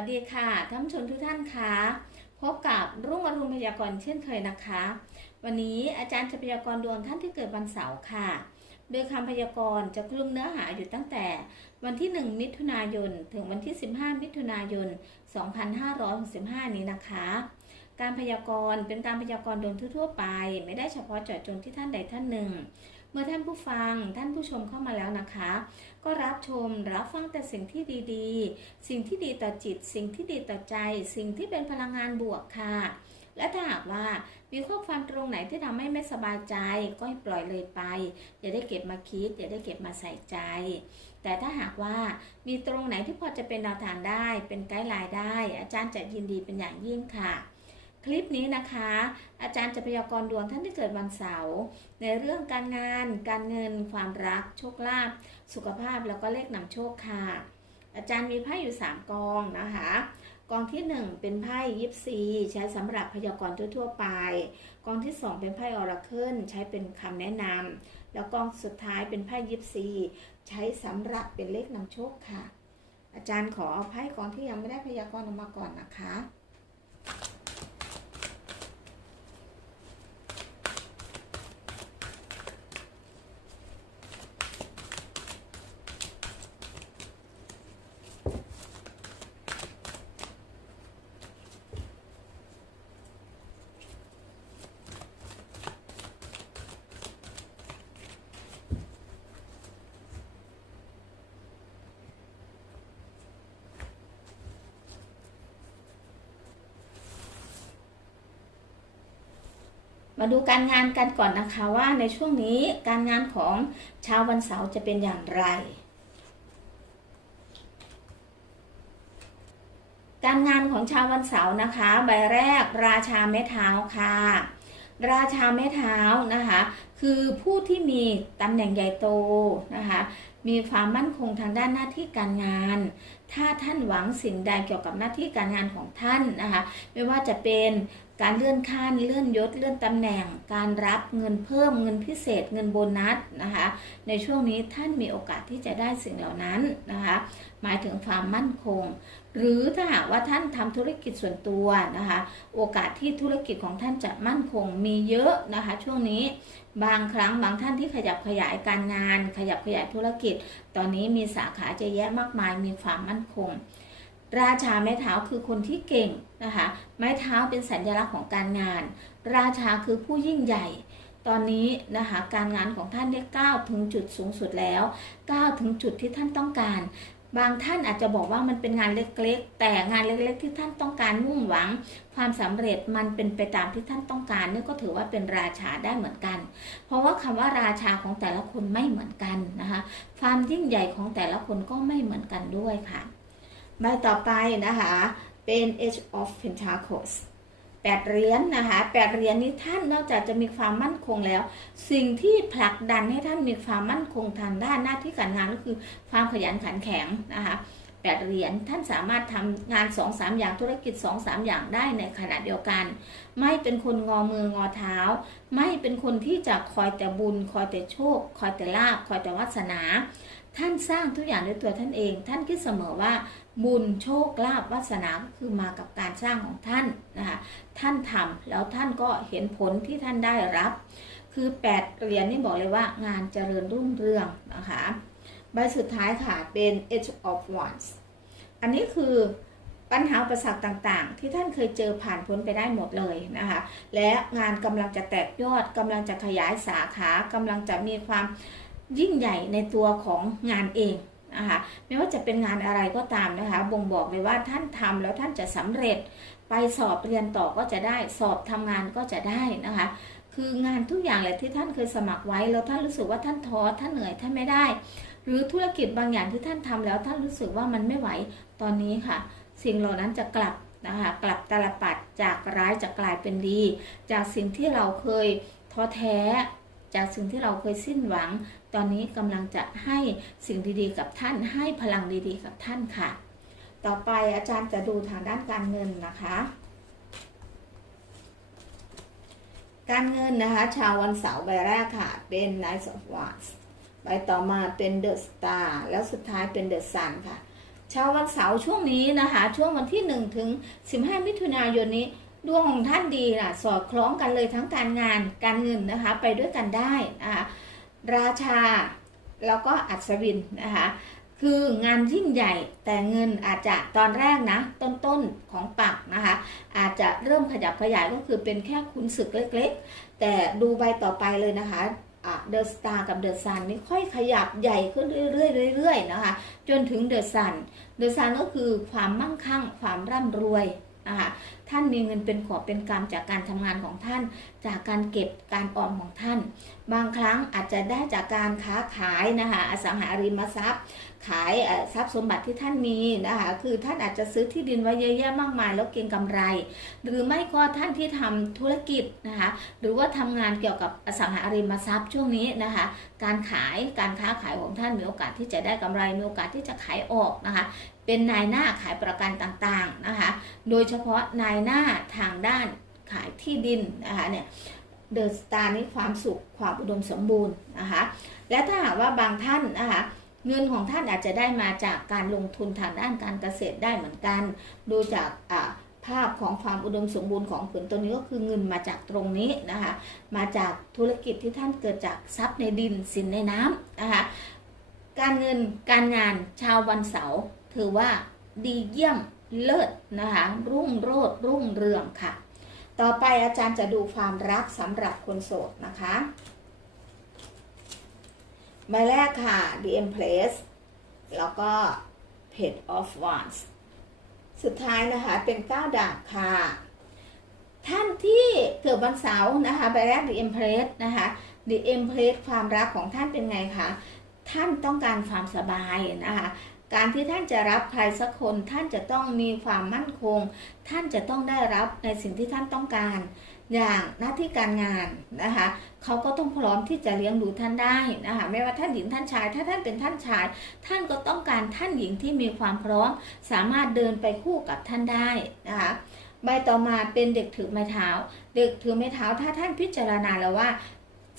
วัสดีค่ะท่านผู้ชมทุกท่านคะพบกับรุ่งอรุณพยากรณ์เช่นเคยนะคะ วันนี้อาจารย์จะพยากรณ์ดวงท่านที่เกิดวันเสาร์ค่ะ โดยคำพยากรณ์จะคลุมเนื้อหาอยู่ตั้งแต่วันที่ 1 มิถุนายน ถึงวันที่ 15 มิถุนายน 2565 นี้นะคะ การพยากรณ์เป็นการพยากรณ์ดวงทั่วๆไป ไม่ได้เฉพาะเจาะจงที่ท่านใดท่านหนึ่ง มื่อท่านผู้ฟังท่านผู้ชมเข้ามาแล้วนะคะ ก็รับชมรับฟังแต่สิ่งที่ดีๆ สิ่งที่ดีต่อจิต สิ่งที่ดีต่อใจ สิ่งที่เป็นพลังงานบวกค่ะ และถ้าหากว่ามีข้อความตรงไหนที่ทำให้ไม่สบายใจ ก็ให้ปล่อยเลยไปอย่าได้เก็บมาคิดอย่าได้เก็บมาใส่ใจ แต่ถ้าหากว่ามีตรงไหนที่พอจะเป็นแนวทางได้ เป็นไกด์ไลน์ได้ อาจารย์จะยินดีเป็นอย่างยิ่งค่ะ ลิปนี้นะคะ อาจารย์จะพยากรณ์ดวงท่านที่เกิดวันเสาร์ในเรื่องการงาน การเงิน ความรัก โชคลาภสุขภาพแล้วก็เลขนำโชคค่ะ อาจารย์มีไพ่อยู่ 3 กองนะคะกองที่ 1 เป็นไพ่ยิปซีใช้สำหรับพยากรณ์ทั่ว ๆ ไป กองที่ 2 เป็นไพ่ออราเคิลใช้เป็นคำแนะนำแล้วกองสุดท้ายเป็นไพ่ยิปซีใช้สำหรับเป็นเลขนำโชคค่ะ อาจารย์ขอเอาไพ่กองที่ยังไม่ได้พยากรณ์ออกมาก่อนนะคะ มาดูการงานกันก่อนนะคะว่าในช่วงนี้การงานของชาววันเสาร์จะเป็นอย่างไร การงานของชาววันเสาร์นะคะ ใบแรกราชาไม้เท้าค่ะ ราชาไม้เท้านะคะ คือผู้ที่มีตำแหน่งใหญ่โตนะคะมีความมั่นคงทางด้านหน้าที่การงาน ถ้าท่านหวังสิ่งใดเกี่ยวกับหน้าที่การงานของท่านนะคะ ไม่ว่าจะเป็น การเลื่อนขั้นเลื่อนยศเลื่อนตำแหน่ง การรับเงินเพิ่มเงินพิเศษเงินโบนัสนะคะในช่วงนี้ท่านมีโอกาสที่จะได้สิ่งเหล่านั้นนะคะหมายถึงความมั่นคง หรือถ้าหากว่าท่านทำธุรกิจส่วนตัวนะคะโอกาสที่ธุรกิจของท่านจะมั่นคงมีเยอะนะคะช่วงนี้บางครั้งบางท่านที่ขยับขยายการงาน ขยับขยายธุรกิจ ตอนนี้มีสาขาเยอะแยะมากมายมีความมั่นคง ราชาไม้เท้าคือคนที่เก่ง นะคะ ไม้เท้าเป็นสัญลักษณ์ของการงาน ราชาคือผู้ยิ่งใหญ่ ตอนนี้นะคะการงานของท่านได้ก้าวถึงจุดสูงสุดแล้วก้าวถึงจุดที่ท่านต้องการ บางท่านอาจจะบอกว่ามันเป็นงานเล็กๆ แต่งานเล็กๆ ที่ท่านต้องการมุ่งหวัง ความสำเร็จมันเป็นไปตามที่ท่านต้องการนี่ก็ถือว่าเป็นราชาได้เหมือนกัน เพราะว่าคำว่าราชาของแต่ละคนไม่เหมือนกันนะคะความยิ่งใหญ่ของแต่ละคนก็ไม่เหมือนกันด้วยค่ะใบต่อไปนะคะ เป็น Age of Pentacles แปดเหรียญนนะคะแปดเหรียญนี้ท่านนอกจากจะมีความมั่นคงแล้ว สิ่งที่ผลักดันให้ท่านมีความมั่นคงทางด้านหน้าที่การงานก็คือความขยันขันแข็งนะคะ แปดเหรียญท่านสามารถทำงาน2อสามอย่างธุรกิจ2อสามอย่างได้ในขณะเดียวกัน ไม่เป็นคนงอมืองอเท้า ไม่เป็นคนที่จะคอยแต่บุญ คอยแต่โชค คอยแต่ลาบคอยแต่วาสนา ท่านสร้างทุกอย่างด้วยตัวท่านเอง ท่านคิดเสมอว่า บุญโชคลาภวาสนาก็คือมากับการสร้างของท่านนะคะท่านทำแล้วท่านก็เห็นผลที่ท่านได้รับ คือ 8 เหรียญนี่บอกเลยว่างานเจริญรุ่งเรืองนะคะใบสุดท้ายค่ะเป็น Edge of Wands อันนี้คือปัญหาอุปสรรคต่างๆ ที่ท่านเคยเจอผ่านพ้นไปได้หมดเลยนะคะ และงานกำลังจะแตกยอดกำลังจะขยายสาขากำลังจะมีความยิ่งใหญ่ในตัวของงานเองนะคะไม่ว่าจะเป็นงานอะไรก็ตามนะคะบ่งบอกเลยว่าท่านทำแล้วท่านจะสำเร็จ ไปสอบเรียนต่อก็จะได้ สอบทำงานก็จะได้นะคะ คืองานทุกอย่างแหละที่ท่านเคยสมัครไว้แล้วท่านรู้สึกว่าท่านท้อท่านเหนื่อยท่านไม่ได้ หรือธุรกิจบางอย่างที่ท่านทำแล้วท่านรู้สึกว่ามันไม่ไหวตอนนี้ค่ะ สิ่งเหล่านั้นจะกลับนะคะกลับตาลปัดจากร้ายจะกลายเป็นดี จากสิ่งที่เราเคยท้อแท้ จากสิ่งที่เราเคยสิ้นหวัง ตอนนี้กำลังจะให้สิ่งดีๆ กับท่านให้พลังดีๆ กับท่านค่ะ ต่อไปอาจารย์จะดูทางด้านการเงินนะคะการเงินนะคะ ชาววันเสาร์ใบแรกค่ะ เป็น Knight of Wands ใบต่อมาเป็น The Star แล้วสุดท้ายเป็น The Sun ค่ะ ชาววันเสาร์ช่วงนี้นะคะ ช่วงวันที่1ถึง15 มิถุนายนนี้ ดวงของท่านดีนะสอดคล้องกันเลยทั้งการงานการเงินนะคะ ไปด้วยกันได้นะคะราชาแล้วก็อัศวินนะคะคืองานยิ่งใหญ่แต่เงินอาจจะตอนแรกนะ ต้นๆของปักนะคะ อาจจะเริ่มขยับขยายก็คือเป็นแค่คุณศึกเล็ก ๆ แต่ดูใบต่อไปเลยนะคะ เดอะสตาร์กับเดอะซันนี่ค่อยขยับใหญ่ขึ้นเรื่อยๆเรื่อยๆนะคะ จนถึงเดอะซันเดอะซันก็คือความมั่งคั่งความร่ำรวยนะคะท่านมีเงินเป็นขอบเป็นกรรมจากการทำงานของท่าน จากการเก็บการออมของท่าน บางครั้งอาจจะได้จากการค้าขายนะคะอสังหาริมทรัพย์ ขายทรัพย์สมบัติที่ท่านมีนะคะคือท่านอาจจะซื้อที่ดินไว้เยอะแยะมากมาย แล้วเก็งกำไร หรือไม่ก็ท่านที่ทำธุรกิจนะคะหรือว่าทำงานเกี่ยวกับอสังหาริมทรัพย์ช่วงนี้นะคะการขายการค้าขายของท่านมีโอกาสที่จะได้กำไรมีโอกาสที่จะขายออกนะคะเป็นนายหน้าขายประกันต่างๆนะคะโดยเฉพาะนายหน้าทางด้านขายที่ดินนะคะเนี่ยเดอะสตาร์นี้ความสุขความอุดมสมบูรณ์นะคะและถ้าหากว่าบางท่านนะคะ เงินของท่านอาจจะได้มาจากการลงทุนทางด้านการเกษตรได้เหมือนกัน ดูจากภาพของความอุดมสมบูรณ์ของผืนตัวนี้ก็คือเงินมาจากตรงนี้นะคะ มาจากธุรกิจที่ท่านเกิดจากทรัพย์ในดินสินในน้ำนะคะ การเงินการงานชาววันเสาร์ถือว่าดีเยี่ยมเลิศนะคะ รุ่งโรจน์รุ่งเรืองค่ะ ต่อไปอาจารย์จะดูความรักสำหรับคนโสดนะคะ ใบแรกค่ะ The Empress แล้วก็ Page of Wands สุดท้ายนะคะเป็นก้าวดาบค่ะ ท่านที่เกิดวันเสาร์นะคะใบแรก The Empress นะคะ The Empress ความรักของท่านเป็นไงคะท่านต้องการความสบายนะคะ การที่ท่านจะรับใครสักคน ท่านจะต้องมีความมั่นคง ท่านจะต้องได้รับในสิ่งที่ท่านต้องการ อย่างหน้าที่การงานนะคะเขาก็ต้องพร้อมที่จะเลี้ยงดูท่านได้นะคะไม่ว่าท่านหญิงท่านชาย ถ้าท่านเป็นท่านชาย ท่านก็ต้องการท่านหญิงที่มีความพร้อม สามารถเดินไปคู่กับท่านได้นะคะใบต่อมาเป็นเด็กถือไม้เท้า เด็กถือไม้เท้าถ้าท่านพิจารณาแล้วว่า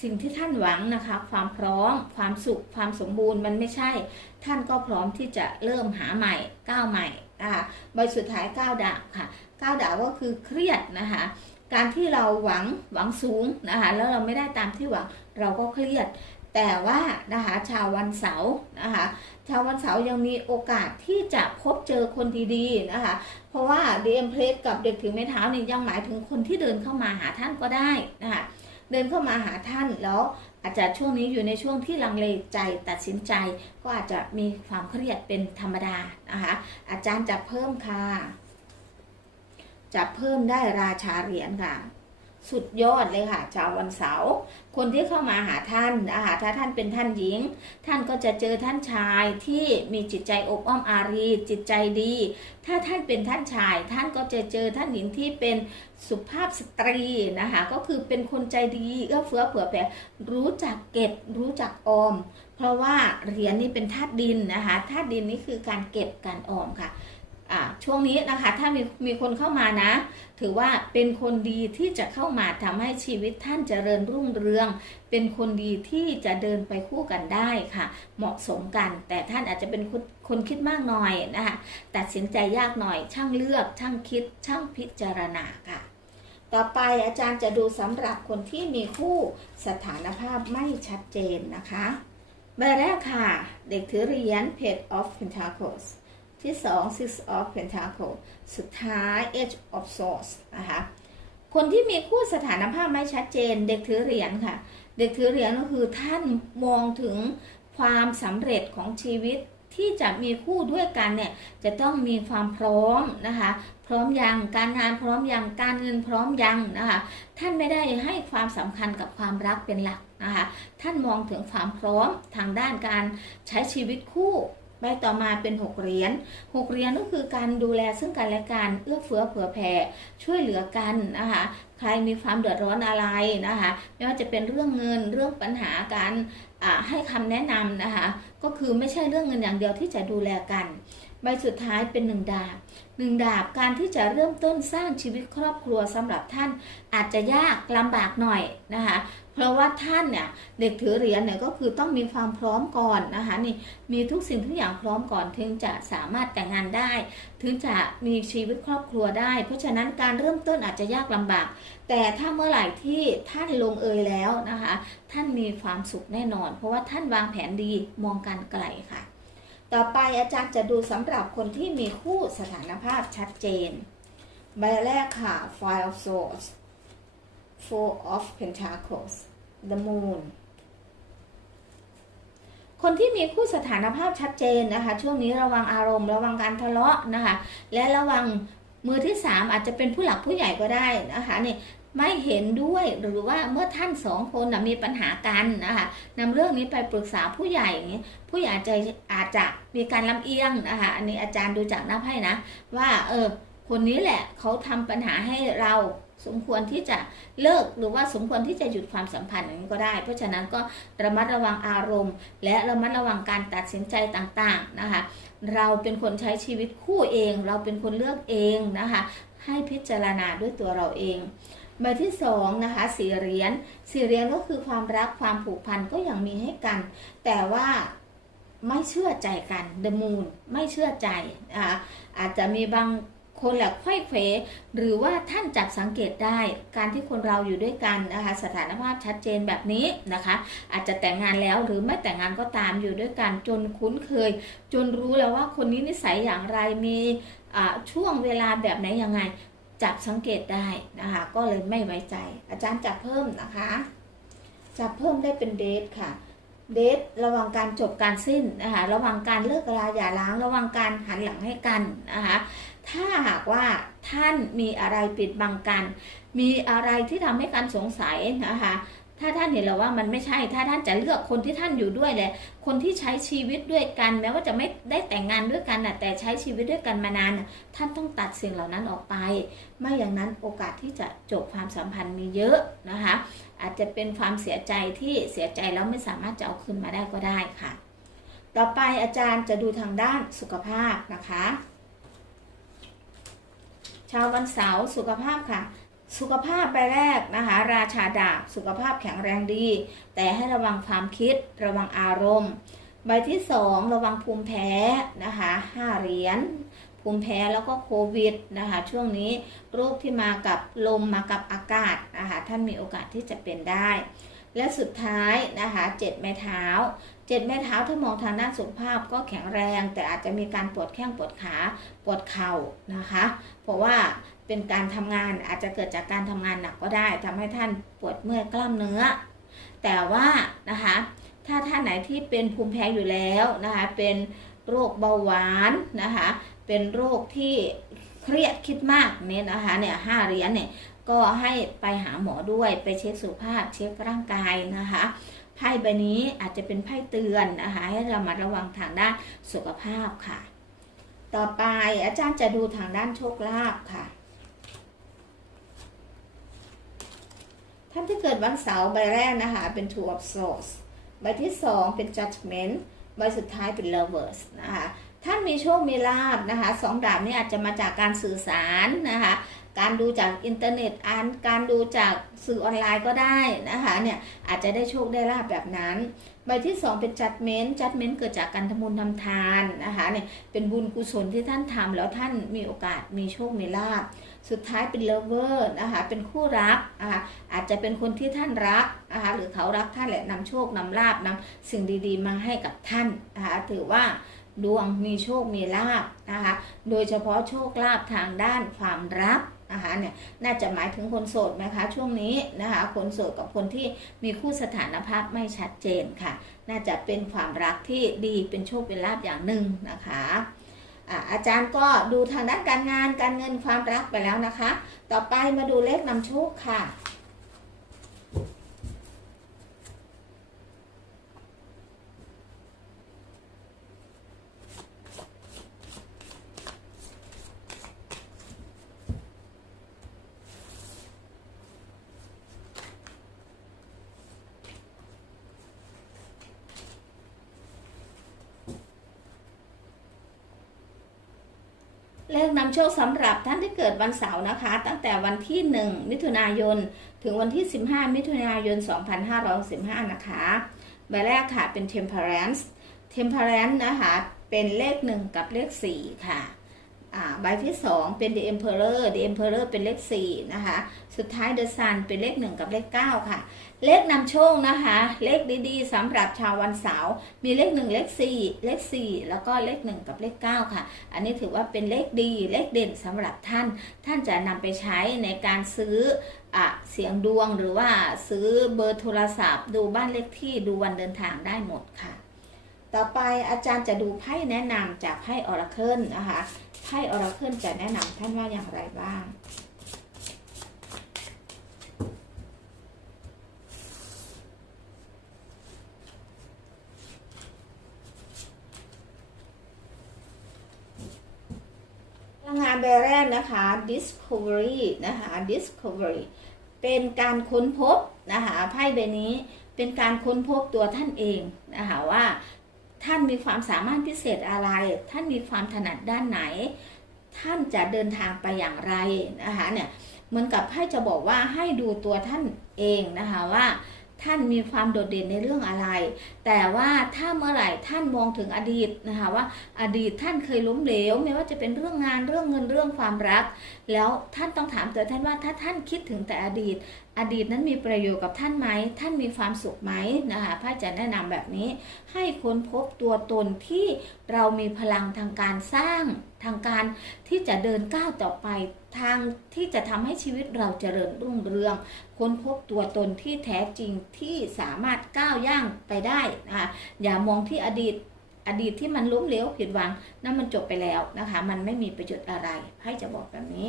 สิ่งที่ท่านหวังนะคะ ความพร้อม ความสุข ความสมบูรณ์มันไม่ใช่ ท่านก็พร้อมที่จะเริ่มหาใหม่ก้าวใหม่นะคะใบสุดท้ายก้าวดาบค่ะก้าวดาบก็คือเครียดนะคะ การที่เราหวังหวังสูงนะคะแล้วเราไม่ได้ตามที่หวังเราก็เครียด แต่ว่านะคะชาววันเสาร์นะคะชาววันเสาร์ยังมีโอกาสที่จะพบเจอคนดีๆนะคะ เพราะว่าเดมเพลสกับเด็กถือไม้เท้านี่ยังหมายถึงคนที่เดินเข้ามาหาท่านก็ได้นะคะเดินเข้ามาหาท่านแล้วอาจจะช่วงนี้อยู่ในช่วงที่ลังเลใจตัดสินใจ ก็อาจจะมีความเครียดเป็นธรรมดานะคะอาจารย์จะเพิ่มค่ะ จะเพิ่มได้ราชาเหรียญค่ะ สุดยอดเลยค่ะ ชาววันเสาร์คนที่เข้ามาหาท่านนะคะถ้าท่านเป็นท่านหญิง ท่านก็จะเจอท่านชายที่มีจิตใจอบอ้อมอารี จิตใจดี ถ้าท่านเป็นท่านชาย ท่านก็จะเจอท่านหญิงที่เป็นสุภาพสตรีนะคะ ก็คือเป็นคนใจดีเอื้อเฟื้อเผื่อแผ่รู้จักเก็บรู้จักออม เพราะว่าเหรียญนี่เป็นธาตุดินนะคะธาตุดินนี่คือการเก็บการออมค่ะ ช่วงนี้นะคะถ้ามีมีคนเข้ามานะ ถือว่าเป็นคนดีที่จะเข้ามาทำให้ชีวิตท่านเจริญรุ่งเรือง เป็นคนดีที่จะเดินไปคู่กันได้ค่ะ เหมาะสมกัน แต่ท่านอาจจะเป็นคนคนคิดมากหน่อยนะคะตัดสินใจยากหน่อย ช่างเลือก ช่างคิด ช่างพิจารณาค่ะ ต่อไปอาจารย์จะดูสำหรับคนที่มีคู่สถานภาพไม่ชัดเจนนะคะใบแรกค่ะ เด็กถือเหรียญ Page of Pentacles ที่ 2 Six of Pentacles สุดท้าย Edge of Swords นะคะ คนที่มีคู่สถานภาพไม่ชัดเจน เด็กถือเหรียญค่ะ เด็กถือเหรียญก็คือท่านมองถึงความสำเร็จของชีวิตที่จะมีคู่ด้วยกันเนี่ยจะต้องมีความพร้อมนะคะ พร้อมยังการงานพร้อมยังการเงินพร้อมยังนะคะ ท่านไม่ได้ให้ความสำคัญกับความรักเป็นหลักนะคะ ท่านมองถึงความพร้อมทางด้านการใช้ชีวิตคู่ ใบต่อมาเป็นหกเหรียญหกเหรียญก็คือการดูแลซึ่งกันและกันเอื้อเฟื้อเผื่อแผ่ช่วยเหลือกันนะคะใครมีความเดือดร้อนอะไรนะคะไม่ว่าจะเป็นเรื่องเงินเรื่องปัญหาการให้คำแนะนำนะคะก็คือไม่ใช่เรื่องเงินอย่างเดียวที่จะดูแลกัน ใบสุดท้ายเป็นหนึ่งดาบหนึ่งดาบการที่จะเริ่มต้นสร้างชีวิตครอบครัวสำหรับท่านอาจจะยากลำบากหน่อยนะคะเพราะว่าท่านเนี่ยเด็กถือเหรียญเนี่ยก็คือต้องมีความพร้อมก่อนนะคะนี่มีทุกสิ่งทุกอย่างพร้อมก่อนถึงจะสามารถแต่งงานได้ ถึงจะมีชีวิตครอบครัวได้ เพราะฉะนั้นการเริ่มต้นอาจจะยากลำบาก แต่ถ้าเมื่อไหร่ที่ท่านลงเอยแล้วนะคะ ท่านมีความสุขแน่นอน เพราะว่าท่านวางแผนดีมองการไกลค่ะ ต่อไปอาจารย์จะดูสำหรับคนที่มีคู่สถานภาพชัดเจน ใบแรกค่ะ Five of Swords Four of Pentacles The Moon คนที่มีคู่สถานภาพชัดเจนนะคะ ช่วงนี้ระวังอารมณ์ ระวังการทะเลาะนะคะ และระวังมือที่สามอาจจะเป็นผู้หลักผู้ใหญ่ก็ได้นะคะนี่ ไม่เห็นด้วยหรือว่าเมื่อท่านสองคนนะมีปัญหากันนะคะนำเรื่องนี้ไปปรึกษาผู้ใหญ่อย่างนี้ผู้ใหญ่อาจจะอาจจะมีการลำเอียงนะคะอันนี้อาจารย์ดูจากหน้าไพ่นะ ว่าเออคนนี้แหละเขาทำปัญหาให้เราสมควรที่จะเลิกหรือว่าสมควรที่จะหยุดความสัมพันธ์อย่างนี้ก็ได้ เพราะฉะนั้นก็ระมัดระวังอารมณ์ และระมัดระวังการตัดสินใจต่างๆนะคะเราเป็นคนใช้ชีวิตคู่เอง เราเป็นคนเลือกเองนะคะให้พิจารณาด้วยตัวเราเอง ใบที่สองนะคะสี่เหรียญสี่เหรียญก็คือความรักความผูกพันก็ยังมีให้กัน แต่ว่าไม่เชื่อใจกัน the moon ไม่เชื่อใจอาจจะมีบางคนแหละค่อยเขวหรือว่าท่านจับสังเกตได้ การที่คนเราอยู่ด้วยกันนะคะสถานภาพชัดเจนแบบนี้นะคะ อาจจะแต่งงานแล้วหรือไม่แต่งงานก็ตามอยู่ด้วยกันจนคุ้นเคย จนรู้แล้วว่าคนนี้นิสัยอย่างไรมีช่วงเวลาแบบไหนยังไง จับสังเกตได้นะคะ ก็เลยไม่ไว้ใจ อาจารย์จับเพิ่มนะคะ จับเพิ่มได้เป็นเดทค่ะเดทระวังการจบการสิ้นนะคะระวังการเลิกราอย่าล้างระวังการหันหลังให้กันนะคะถ้าหากว่าท่านมีอะไรปิดบังกัน มีอะไรที่ทำให้การสงสัยนะคะ ถ้าท่านเห็นแล้วว่ามันไม่ใช่ ถ้าท่านจะเลือกคนที่ท่านอยู่ด้วยแหละ คนที่ใช้ชีวิตด้วยกัน แม้ว่าจะไม่ได้แต่งงานด้วยกันนะแต่ใช้ชีวิตด้วยกันมานานท่านต้องตัดสิ่งเหล่านั้นออกไป ไม่อย่างนั้นโอกาสที่จะจบความสัมพันธ์มีเยอะนะคะ อาจจะเป็นความเสียใจที่เสียใจแล้วไม่สามารถจะเอาคืนมาได้ก็ได้ค่ะ ต่อไปอาจารย์จะดูทางด้านสุขภาพนะคะ ชาววันเสาร์สุขภาพค่ะ สุขภาพใบแรกนะคะ ราชาดาบสุขภาพแข็งแรงดี แต่ให้ระวังความคิดระวังอารมณ์ ใบที่สองระวังภูมิแพ้นะคะห้าเหรียญภูมิแพ้แล้วก็โควิดนะคะ ช่วงนี้โรคที่มากับลมมากับอากาศนะคะท่านมีโอกาสที่จะเป็นได้ และสุดท้ายนะคะเจ็ดไม้เท้าเจ็ดไม้เท้าถ้ามองทางด้านสุขภาพก็แข็งแรง แต่อาจจะมีการปวดแข้งปวดขาปวดเข่านะคะ เพราะว่า เป็นการทำงานอาจจะเกิดจากการทำงานหนักก็ได้ทำให้ท่านปวดเมื่อยกล้ามเนื้อ แต่ว่านะคะถ้าท่านไหนที่เป็นภูมิแพ้อยู่แล้วนะคะเป็นโรคเบาหวานนะคะเป็นโรคที่เครียดคิดมากเนี่ยนะคะเนี่ยห้าเหรียญเนี่ยก็ให้ไปหาหมอด้วยไปเช็คสุขภาพเช็คร่างกายนะคะไพ่ใบนี้อาจจะเป็นไพ่เตือนนะคะให้เรามาระวังทางด้านสุขภาพค่ะ ต่อไปอาจารย์จะดูทางด้านโชคลาภค่ะ ท่านที่เกิดวันเสาร์ใบแรกนะคะเป็น two of swords ใบที่สองเป็น judgment ใบสุดท้ายเป็น lovers นะคะท่านมีโชคมีลาบนะคะสองดาบนี้อาจจะมาจากการสื่อสารนะคะ การดูจากอินเทอร์เน็ตอ่านการดูจากสื่อออนไลน์ก็ได้นะคะเนี่ยอาจจะได้โชคได้ลาบแบบนั้น ใบที่ 2 เป็นจัดเมนต์จัดเมนต์เกิดจากการทำบุญทำทานนะคะเนี่ยเป็นบุญกุศลที่ท่านทำแล้วท่านมีโอกาสมีโชคมีลาบสุดท้ายเป็นเลเวอร์นะคะเป็นคู่รักนะคะอาจจะเป็นคนที่ท่านรักนะคะหรือเขารักท่านแหละนำโชคนำลาบนำสิ่งดีๆ มาให้กับท่านนะคะถือว่าดวงมีโชคมีลาบนะคะ โดยเฉพาะโชคลาภทางด้านความรัก นะคะเนี่ยน่าจะหมายถึงคนโสดไหมคะช่วงนี้นะคะคนโสดกับคนที่มีคู่สถานภาพไม่ชัดเจนค่ะ น่าจะเป็นความรักที่ดีเป็นโชคเป็นลาภอย่างหนึ่งนะคะอาจารย์ก็ดูทางด้านการงานการเงินความรักไปแล้วนะคะ ต่อไปมาดูเลขนำโชคค่ะ ชคสำหรับท่านที่เกิดวันเสาร์นะคะ ตั้งแต่วันที่ 1 มิถุนายน ถึงวันที่ 15 มิถุนายน 2565 นะคะ ใบแรกค่ะเป็น temperance temperance นะคะ เป็นเลข 1 กับเลข 4 ค่ะอ่า ใบที่ 2 เป็น the emperor the emperor เป็นเลข4นะคะ สุดท้าย the sun เป็นเลข 1 กับเลข 9 ค่ะ เลขนำโชคนะคะ เลขดีๆสำหรับชาววันเสาร์มีเลข 1 เลข 4 เลข 4 แล้วก็เลข 1 กับเลข 9 ค่ะ อันนี้ถือว่าเป็นเลขดีเลขเด่นสำหรับท่าน ท่านจะนำไปใช้ในการซื้อเสียงดวงหรือว่าซื้อเบอร์โทรศัพท์ ดูบ้านเลขที่ดูวันเดินทางได้หมดค่ะ ต่อไปอาจารย์จะดูไพ่แนะนำจากไพ่ออราเคิลนะคะไพ่ออราเคิลจะแนะนำท่านว่าอย่างไรบ้างงงานใบแรกนะคะ discovery นะคะ discovery เป็นการค้นพบนะคะไพ่ใบนี้เป็นการค้นพบตัวท่านเองนะคะว่า ท่านมีความสามารถพิเศษอะไร ท่านมีความถนัดด้านไหน ท่านจะเดินทางไปอย่างไรนะคะเนี่ยเหมือนกับให้จะบอกว่าให้ดูตัวท่านเองนะคะว่า ท่านมีความโดดเด่นในเรื่องอะไร แต่ว่าถ้าเมื่อไหร่ท่านมองถึงอดีตนะคะว่าอดีตท่านเคยล้มเหลว ไม่ว่าจะเป็นเรื่องงานเรื่องเงินเรื่องความรัก แล้วท่านต้องถามตัวท่านว่าถ้าท่านคิดถึงแต่อดีต อดีตนั้นมีประโยชน์กับท่านไหม ท่านมีความสุขไหมนะคะพระอาจารย์แนะนำแบบนี้ ให้ค้นพบตัวตนที่เรามีพลังทางการสร้าง ทางการที่จะเดินก้าวต่อไป ทางที่จะทำให้ชีวิตเราเจริญรุ่งเรือง ค้นพบตัวตนที่แท้จริงที่สามารถก้าวย่างไปได้นะคะอย่ามองที่อดีตอดีตที่มันล้มเหลวผิดหวังนั่นมันจบไปแล้วนะคะ มันไม่มีประโยชน์อะไรไพ่จะบอกแบบนี้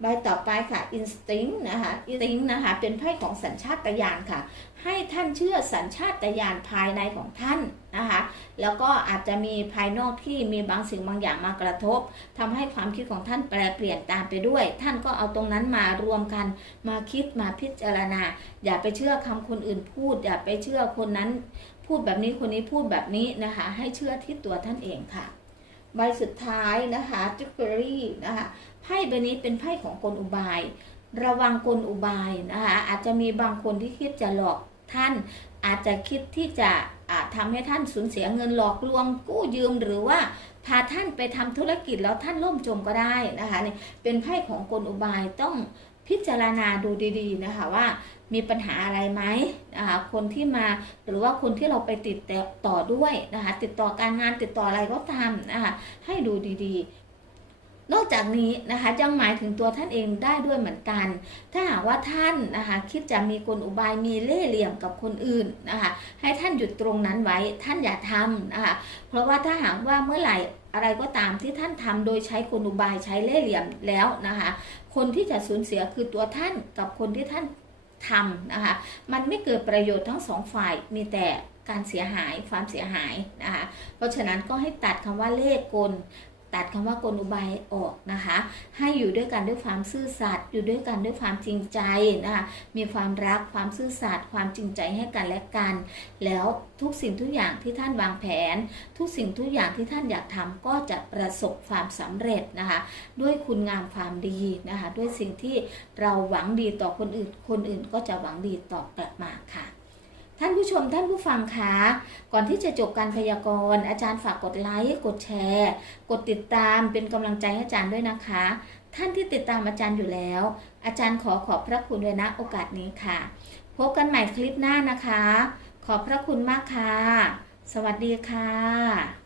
ใบต่อไปค่ะ instinct นะคะ instinct นะคะ เป็นไพ่ของสัญชาตญาณค่ะ ให้ท่านเชื่อสัญชาตญาณภายในของท่านนะคะ แล้วก็อาจจะมีภายนอกที่มีบางสิ่งบางอย่างมากระทบทำให้ความคิดของท่านแปรเปลี่ยนตามไปด้วย ท่านก็เอาตรงนั้นมารวมกัน มาคิดมาพิจารณา อย่าไปเชื่อคำคนอื่นพูด อย่าไปเชื่อคนนั้น พูดแบบนี้คนนี้พูดแบบนี้นะคะ ให้เชื่อที่ตัวท่านเองค่ะ ใบสุดท้ายนะคะจิกเกอรี่นะคะไพ่ใบนี้เป็นไพ่ของกลอุบาย ระวังกลอุบายนะคะอาจจะมีบางคนที่คิดจะหลอกท่าน อาจจะคิดที่จะอ่าทำให้ท่านสูญเสียเงินหลอกลวงกู้ยืมหรือว่าพาท่านไปทำธุรกิจแล้วท่านล่มจมก็ได้นะคะนี่เป็นไพ่ของกลอุบายต้อง พิจารณาดูดีๆนะคะว่ามีปัญหาอะไรไหมนะคะคนที่มาหรือว่าคนที่เราไปติดต่อด้วยนะคะติดต่อการงานติดต่ออะไรก็ตามนะคะให้ดูดีๆ นอกจากนี้นะคะยังหมายถึงตัวท่านเองได้ด้วยเหมือนกัน ถ้าหากว่าท่านนะคะคิดจะมีกลอุบายมีเล่ห์เหลี่ยมกับคนอื่นนะคะให้ท่านหยุดตรงนั้นไว้ท่านอย่าทำนะคะเพราะว่าถ้าหากว่าเมื่อไหร่ อะไรก็ตามที่ท่านทำโดยใช้กลอุบายใช้เล่ห์เหลี่ยมแล้วนะคะ คนที่จะสูญเสียคือตัวท่านกับคนที่ท่านทำนะคะ มันไม่เกิดประโยชน์ทั้งสองฝ่ายมีแต่การเสียหายความเสียหายนะคะ เพราะฉะนั้นก็ให้ตัดคำว่าเลขกล ตัดคำว่ากลอุบายออกนะคะ ให้อยู่ด้วยกันด้วยความซื่อสัตย์อยู่ด้วยกันด้วยความจริงใจนะคะมีความรักความซื่อสัตย์ความจริงใจให้กันและกัน แล้วทุกสิ่งทุกอย่างที่ท่านวางแผน ทุกสิ่งทุกอย่างที่ท่านอยากทำก็จะประสบความสำเร็จนะคะ ด้วยคุณงามความดีนะคะ ด้วยสิ่งที่เราหวังดีต่อคนอื่น คนอื่นก็จะหวังดีตอบกลับมาค่ะ ท่านผู้ชมท่านผู้ฟังคะก่อนที่จะจบการพยากรณ์อาจารย์ฝากกดไลค์กดแชร์ กดติดตามเป็นกำลังใจให้อาจารย์ด้วยนะคะ ท่านที่ติดตามอาจารย์อยู่แล้ว อาจารย์ขอขอบพระคุณเลยนะโอกาสนี้ค่ะ พบกันใหม่คลิปหน้านะคะ ขอบพระคุณมากค่ะ สวัสดีค่ะ